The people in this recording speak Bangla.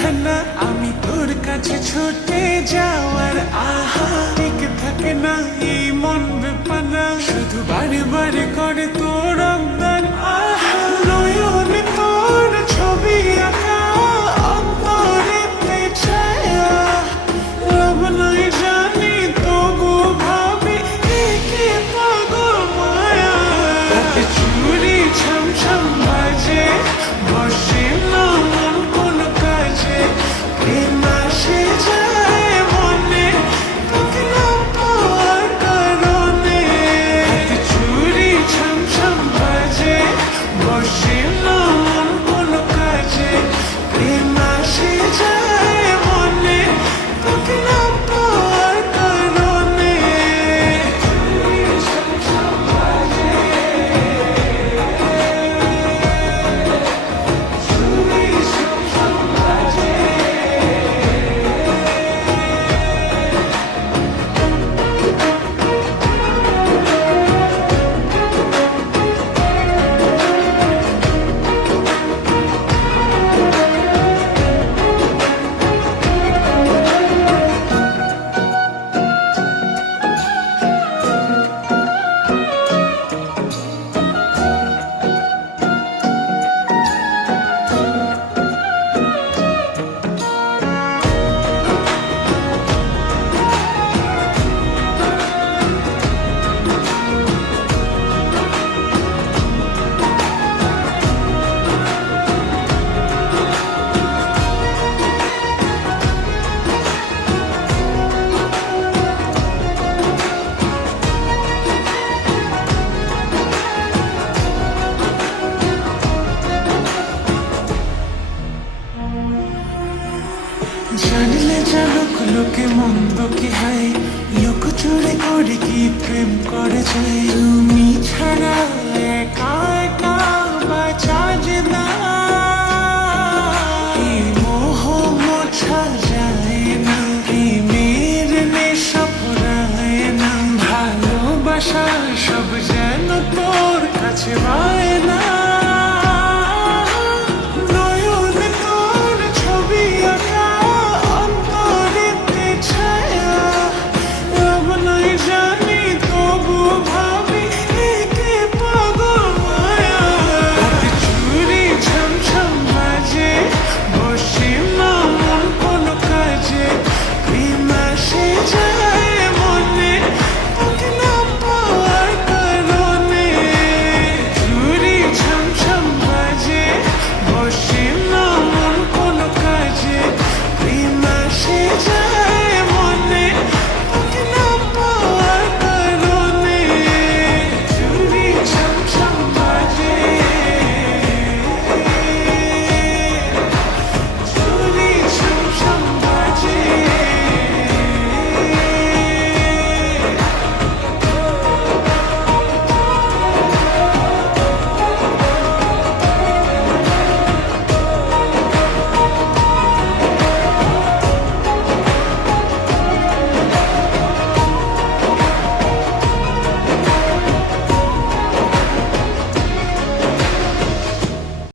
তাহানা আমি তোর কাছে ছুটে যাওয়ার আহা ঠিক থাকে না এই মন বেপানা শুধু বারে বারে করে তোর আবদার আহা নয়নে তোর ছবি আঁকা অন্তরেতে ছায়া রব নাই জানি তবু ভাবি একে পাগল মায়া হাতে চুরি ছম ছম বাজে বসে না মন কোন কাজে প্রেম আসে যায় মনে তোকে না পাওয়ার কারণে হাতে চুরি ছম ছম বাজে বসে না মন কোন কাজে প্রেম আসে যায় মনে তোকে না পাওয়ার কারণে চুরি ছম ছম বাজে চুরি ছম ছম বাজে জানলে জানুক লোকে মন্দ কি হয় লোক চুরি করে কি প্রেম করে যায় তুমি ছাড়া একা একা বাঁচা যে না এই মোহ মোছা যায় না এই মেয়ের নেশা ফুরায় না ভালোবাসা সব যেন তোর কাছে পায় না